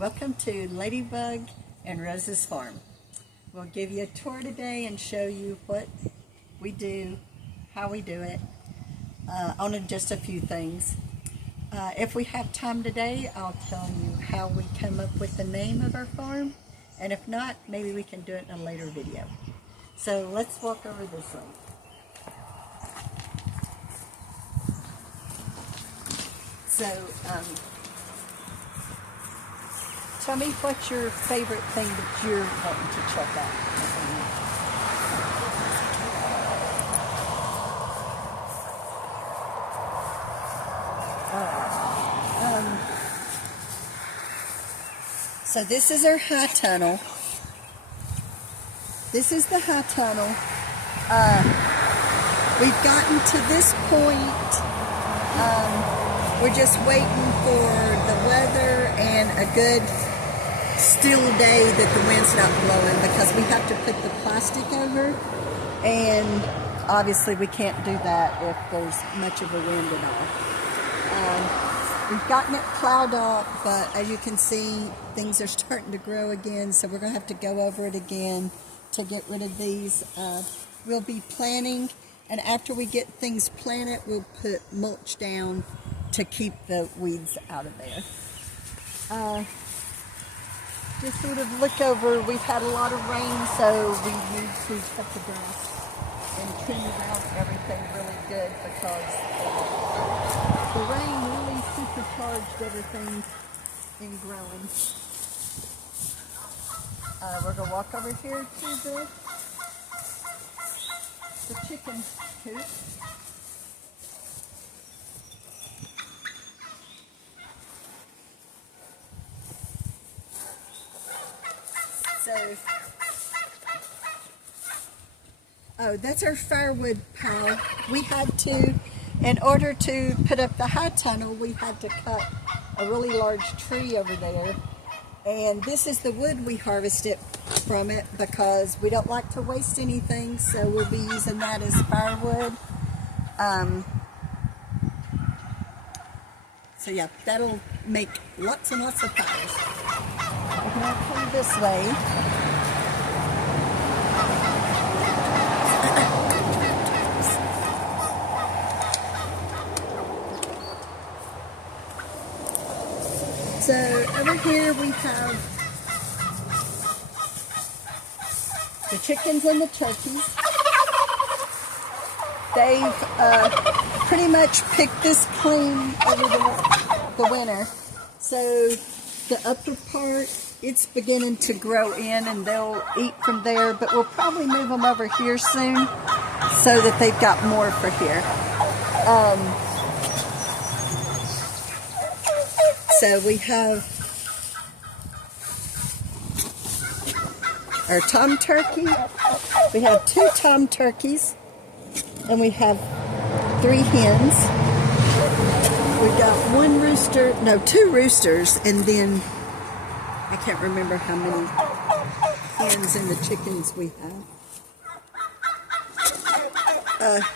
Welcome to Ladybug and Rose's farm. We'll give you a tour today and show you what we do, how we do it, on just a few things. If we have time today, I'll tell you how we come up with the name of our farm, and if not, maybe we can do it in a later video. So let's walk over this way. So, tell me what's your favorite thing that you're wanting to check out. So this is our high tunnel. This is the high tunnel. We've gotten to this point. We're just waiting for the weather and a good still day that the wind's not blowing, because we have to put the plastic over, and obviously we can't do that if there's much of a wind at all. We've gotten it plowed up, but as you can see, things are starting to grow again, so we're going to have to go over it again to get rid of these. We'll be planting, and after we get things planted, we'll put mulch down to keep the weeds out of there. Just sort of look over, we've had a lot of rain, so we need to cut the grass and trim out everything really good, because the rain really supercharged everything in growing. We're going to walk over here to the chicken coop. Oh, that's our firewood pile. We had to, in order to put up the high tunnel, we had to cut a really large tree over there. And this is the wood we harvested from it, because we don't like to waste anything, so we'll be using that as firewood. So yeah, that'll make lots and lots of fires. We're going to come this way. So over here we have the chickens and the turkeys. They've pretty much picked this clean over the winter. So the upper part, it's beginning to grow in, and they'll eat from there, but we'll probably move them over here soon so that they've got more for here. So we have our tom turkey. We have 2 tom turkeys, and we have 3 hens. We've got 2 roosters, and then I can't remember how many hens and the chickens we have.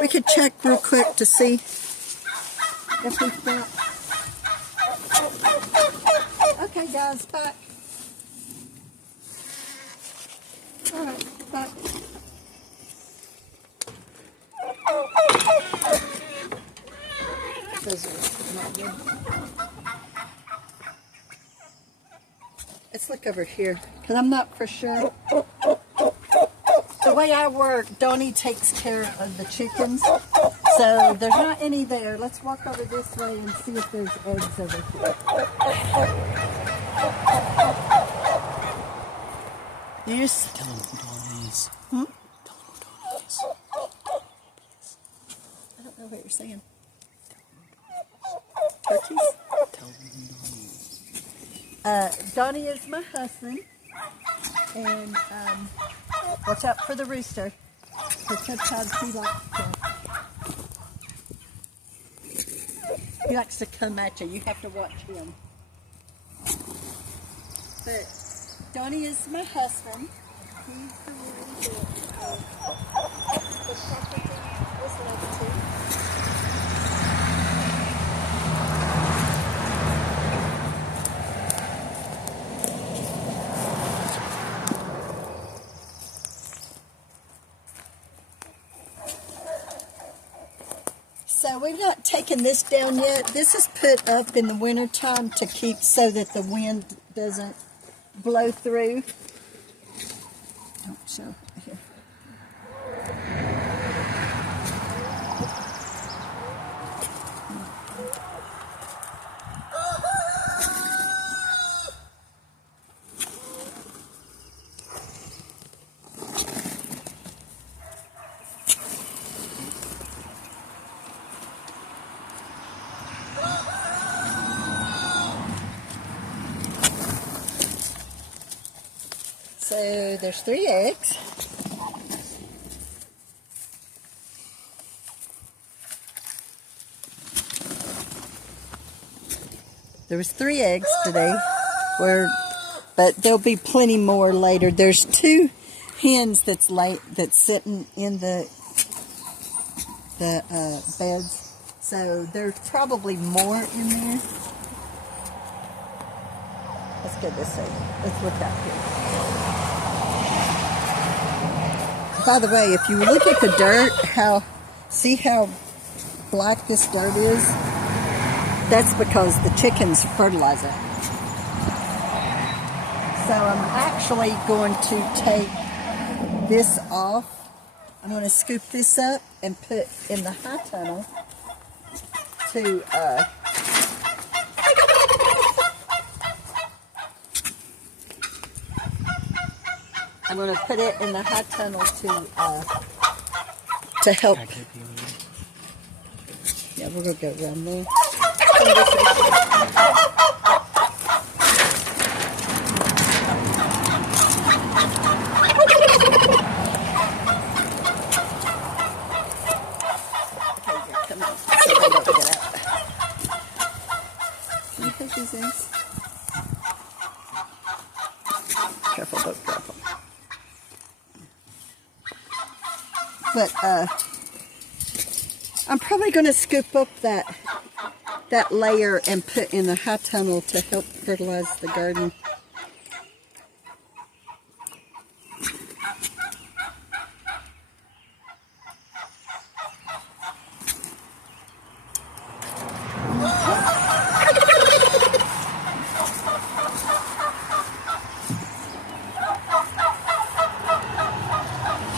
We could check real quick to see if we've got... Okay, guys, back. Alright, back. Those are not good. Let's look over here, because I'm not for sure. The way I work, Donnie takes care of the chickens, so there's not any there. Let's walk over this way and see if there's eggs over here. Yes. Tell them who Donnie is. Hmm? Tell them who Donnie is. I don't know what you're saying. Turkeys? Tell them who Donnie is. Donnie is my husband, and watch out for the rooster, because sometimes he likes to come at you. You have to watch him. But Donnie is my husband. He's the one that the property was left to. So we've not taken this down yet. This is put up in the wintertime to keep so that the wind doesn't blow through. Don't show here. So there's 3 eggs. There was 3 eggs today, but there'll be plenty more later. There's 2 hens that's sitting in the beds, so there's probably more in there. Let's get this egg. Let's look out here. By the way, if you look at the dirt, see how black this dirt is? That's because the chickens fertilize it. So I'm actually going to take this off. I'm going to scoop this up and put in the high tunnel to I'm going to put it in the high tunnel to help. Yeah, we're going to go around there. Come on, so they don't get out. Can you put these in? Careful, don't drop them. But I'm probably going to scoop up that layer and put in the high tunnel to help fertilize the garden.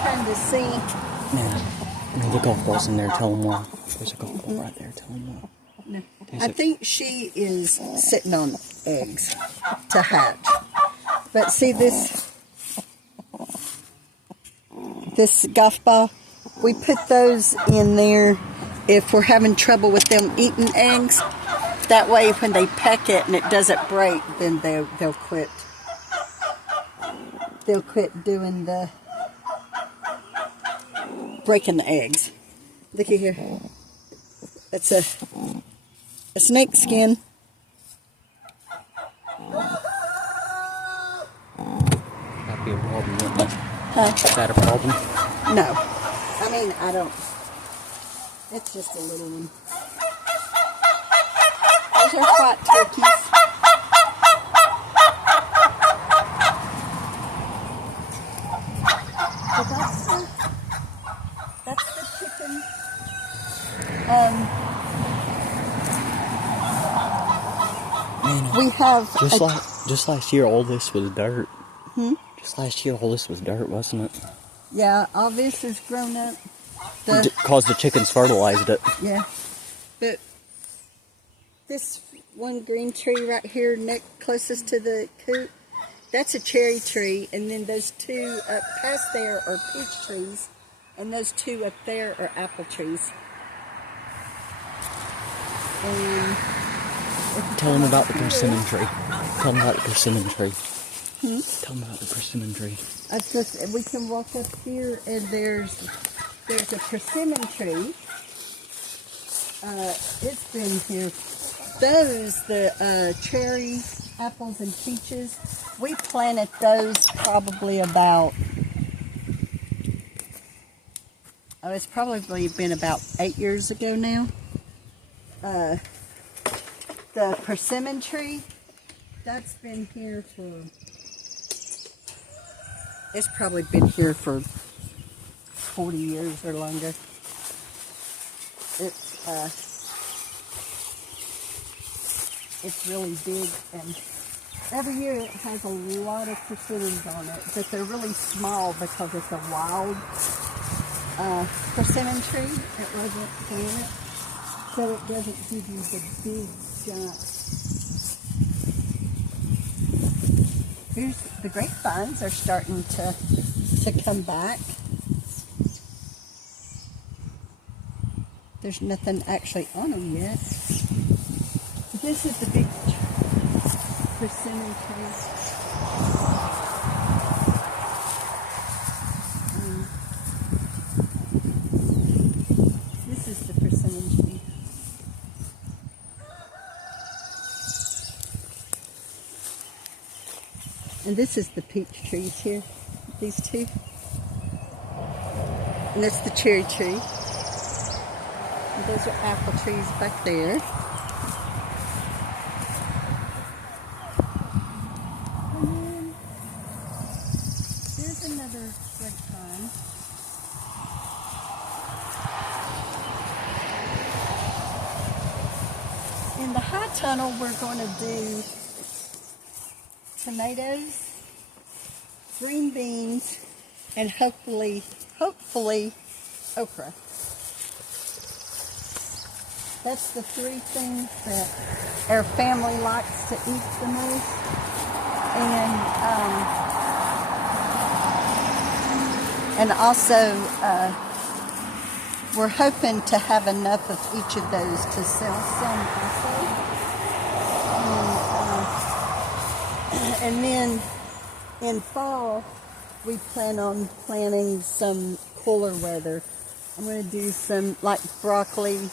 Trying to see. Man, the golf ball's in there. Tell them why. There's a golf ball right there. Tell them why. No. I think she is sitting on eggs to hatch. But see this golf ball? We put those in there if we're having trouble with them eating eggs. That way when they peck it and it doesn't break, then they'll quit. They'll quit doing the breaking the eggs. Looky here. That's a snake skin. That'd be a problem, wouldn't it? Huh? Is that a problem? No. I mean, I don't. It's just a little one. Those are white turkeys. So that's the chicken. We have just last year all this was dirt. Just last year all this was dirt, wasn't it? Yeah, all this is grown up. Because the chickens fertilized it. Yeah. But this one green tree right here closest to the coop, that's a cherry tree, and then those 2 up past there are peach trees, and those 2 up there are apple trees. And tell them about the persimmon tree. Tell them about the persimmon tree. Tell them about the persimmon tree. We can walk up here, and there's a persimmon tree. It's been here. The cherry, apples, and peaches, we planted those probably about, it's probably been about 8 years ago now. The persimmon tree, that's been here for, it's probably been here for 40 years or longer. it's really big, and every year it has a lot of persimmons on it, but they're really small because it's a wild persimmon tree. It wasn't planted, so it doesn't give you the big giant. Here's the grapevines are starting to come back. There's nothing actually on them yet. This is the big persimmon tree. This is the persimmon tree. And this is the peach trees here, these two. And that's the cherry tree. And those are apple trees back there. And then there's another grapevine. In the high tunnel, we're going to do tomatoes, green beans, and hopefully okra. That's the three things that our family likes to eat the most. And also we're hoping to have enough of each of those to sell some also. And then in fall, we plan on planting some cooler weather. I'm going to do some like broccoli,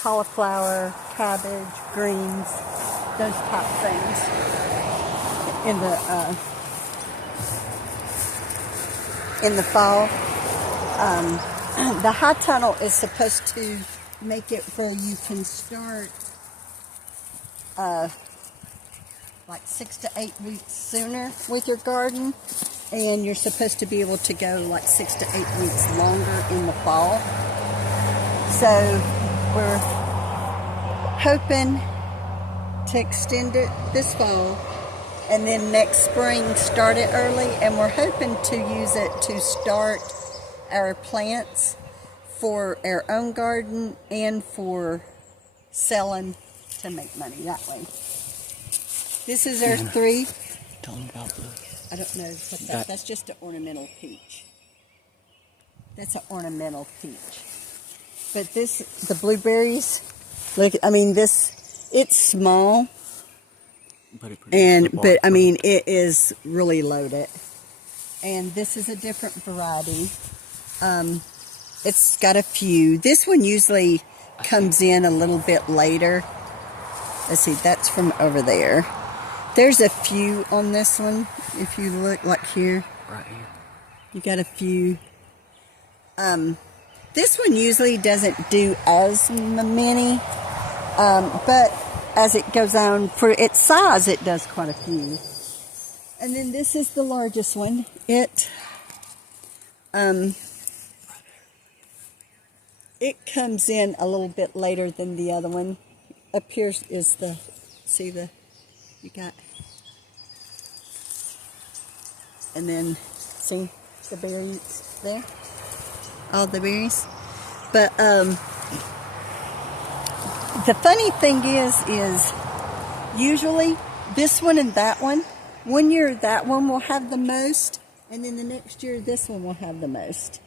cauliflower, cabbage, greens, those type things in the fall. The high tunnel is supposed to make it where you can start like 6 to 8 weeks sooner with your garden, and you're supposed to be able to go like 6 to 8 weeks longer in the fall. So we're hoping to extend it this fall, and then next spring start it early, and we're hoping to use it to start our plants for our own garden and for selling to make money that way. This is our three. Tell them about the... I don't know what that. That's just an ornamental peach. That's an ornamental peach. But this, the blueberries. Look, I mean it's small. But I mean it is really loaded. And this is a different variety. It's got a few. This one usually comes in a little bit later. Let's see, that's from over there. There's a few on this one. If you look, like here. Right here. You got a few. This one usually doesn't do as many. But as it goes on, for its size, it does quite a few. And then this is the largest one. It comes in a little bit later than the other one. Up here is the, see the, you got, and then see the berries there, all the berries. But the funny thing is usually this one and that one year that one will have the most, and then the next year this one will have the most.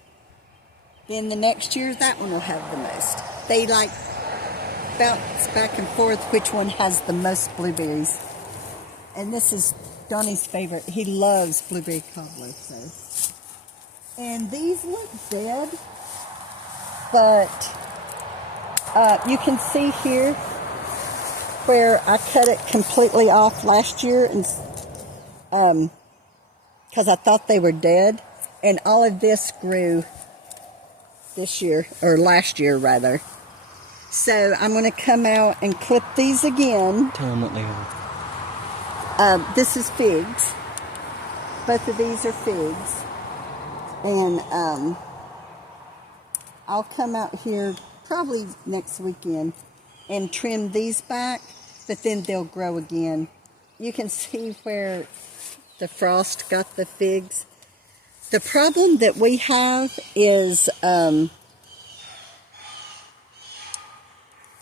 Then the next year that one will have the most. They like bounce back and forth which one has the most blueberries. And this is Donnie's favorite. He loves blueberry cobbler. So. And these look dead, but you can see here where I cut it completely off last year, and because I thought they were dead, and all of this grew this year, or last year rather. So I'm going to come out and clip these again. Tell them what they are. This is figs. Both of these are figs. And I'll come out here probably next weekend, and trim these back, but then they'll grow again. You can see where the frost got the figs. The problem that we have is the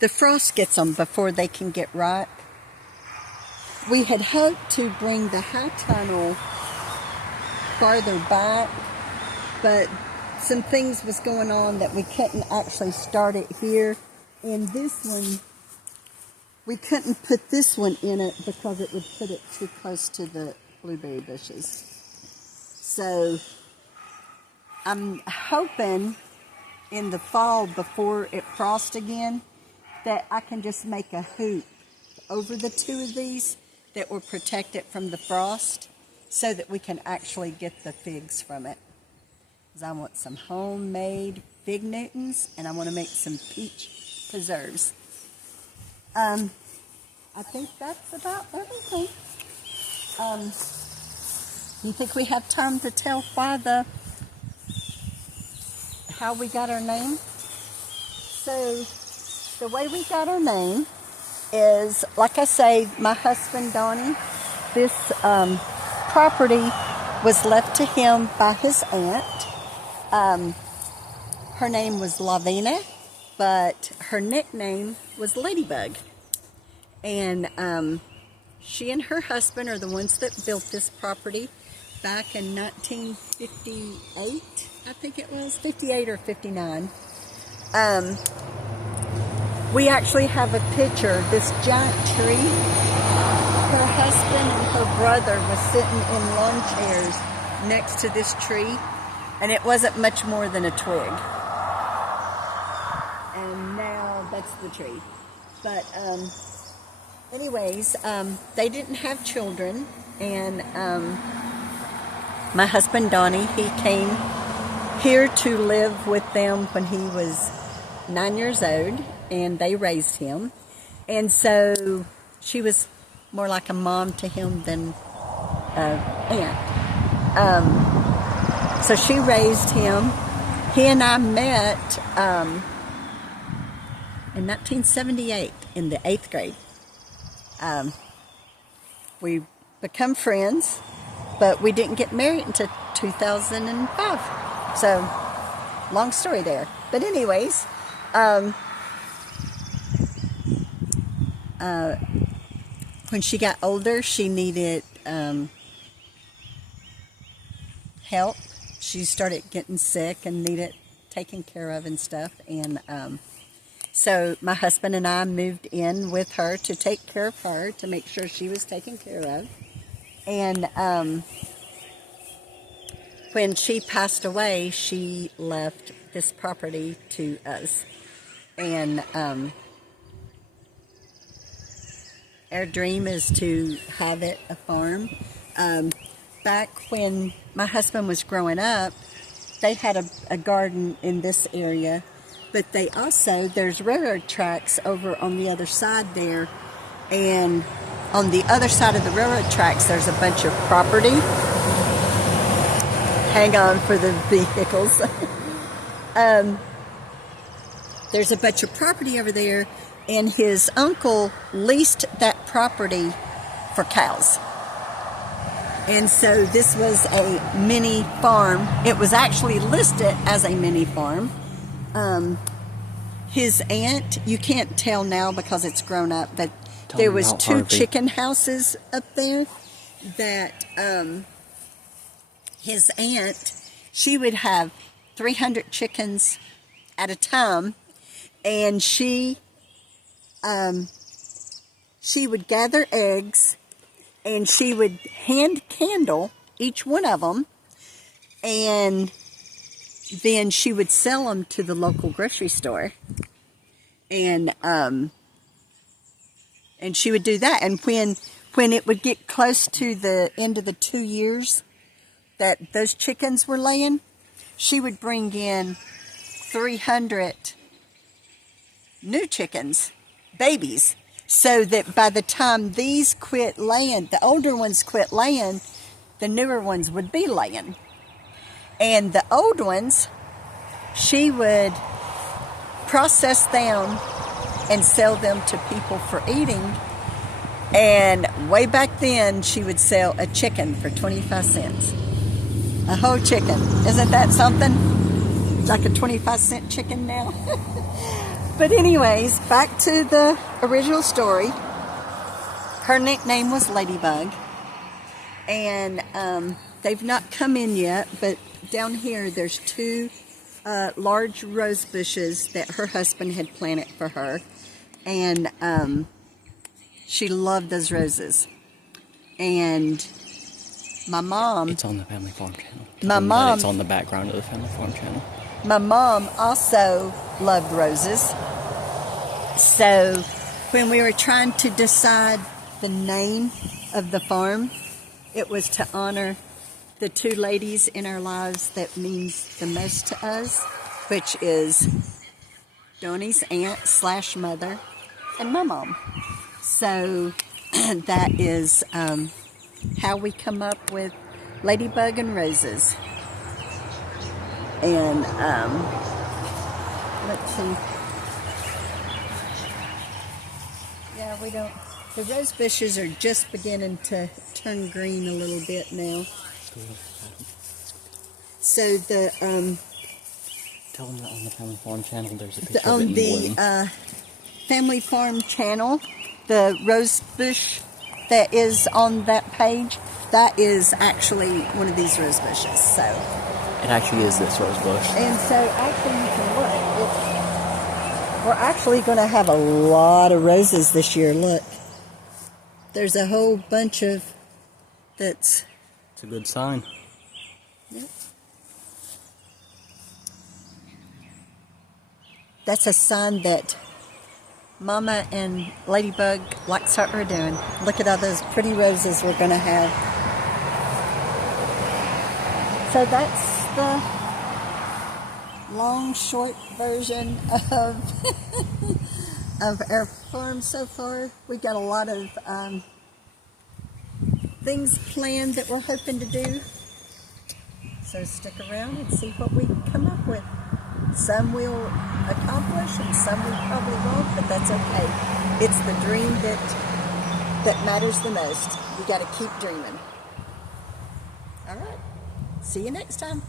frost gets them before they can get ripe. We had hoped to bring the high tunnel farther back, but some things was going on that we couldn't actually start it here. And this one, we couldn't put this one in it because it would put it too close to the blueberry bushes. So I'm hoping in the fall, before it frosts again, that I can just make a hoop over the two of these that will protect it from the frost so that we can actually get the figs from it. Because I want some homemade fig Newtons, and I want to make some peach preserves. I think that's about everything. You think we have time to tell how we got our name? So the way we got our name is, like I say, my husband Donnie, this property was left to him by his aunt. Her name was Lavina, but her nickname was Ladybug. And she and her husband are the ones that built this property back in 1958, I think it was, 58 or 59. We actually have a picture, this giant tree. Her husband and her brother was sitting in lawn chairs next to this tree, and it wasn't much more than a twig. And now that's the tree. But anyways, they didn't have children, and my husband Donnie, he came here to live with them when he was 9 years old, and they raised him. And so she was more like a mom to him than an aunt. So she raised him. He and I met in 1978 in the 8th grade. We become friends, but we didn't get married until 2005. So, long story there. But anyways, when she got older, she needed help. She started getting sick and needed taken care of and stuff. And so my husband and I moved in with her to take care of her, to make sure she was taken care of. And when she passed away, she left this property to us. And our dream is to have it a farm. Back when my husband was growing up, they had a garden in this area, but they also, there's railroad tracks over on the other side there, and on the other side of the railroad tracks there's a bunch of property. Hang on for the vehicles. There's a bunch of property over there, and his uncle leased that property for cows. And so this was a mini farm. It was actually listed as a mini farm. His aunt, you can't tell now because it's grown up, but there was 2 chicken houses up there that his aunt, she would have 300 chickens at a time, and she would gather eggs, and she would hand candle each one of them, and then she would sell them to the local grocery store. And she would do that. And when it would get close to the end of the 2 years that those chickens were laying, she would bring in 300 new chickens, babies, so that by the time these quit laying, the older ones quit laying, the newer ones would be laying. And the old ones, she would process them and sell them to people for eating. And way back then, she would sell a chicken for 25 cents. A whole chicken. Isn't that something? It's like a 25-cent chicken now. But anyways, back to the original story. Her nickname was Ladybug. And they've not come in yet, but down here there's two large rose bushes that her husband had planted for her. And she loved those roses. And my mom... It's on the Family Farm channel. My mom... It's on the background of the Family Farm channel. My mom also loved roses. So when we were trying to decide the name of the farm, it was to honor the two ladies in our lives that means the most to us, which is Donnie's aunt / mother and my mom. So that is how we come up with Ladybug and Roses. And let's see. Yeah, we don't. The rose bushes are just beginning to turn green a little bit now. So the tell them that on the Family Farm channel there's a picture on of it in the Family Farm channel, the rose bush that is on that page, that is actually one of these rose bushes. So it actually is this rose bush. And so actually you can look. We're actually going to have a lot of roses this year. Look, there's a whole bunch of that's. It's a good sign. Yep. That's a sign that Mama and Ladybug likes what we're doing. Look at all those pretty roses we're going to have. So that's the long, short version of of our farm so far. We've got a lot of things planned that we're hoping to do. So stick around and see what we come up with. Some we'll accomplish and some we probably won't, but that's okay. It's the dream that matters the most. We got to keep dreaming. All right. See you next time.